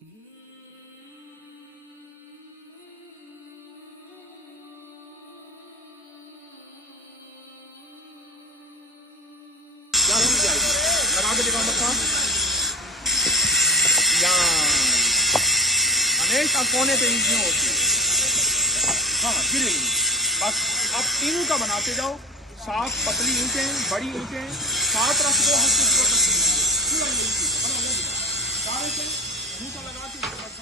लगा के दिखाओ बच्चा। हमेशा कोने पे ईंटें होती है। हाँ गिरेगी बस। आप तीनों का बनाते जाओ। 7 पतली ईंटें, बड़ी ईंटें 7 रख दो। हर चीज को सारे से लगा के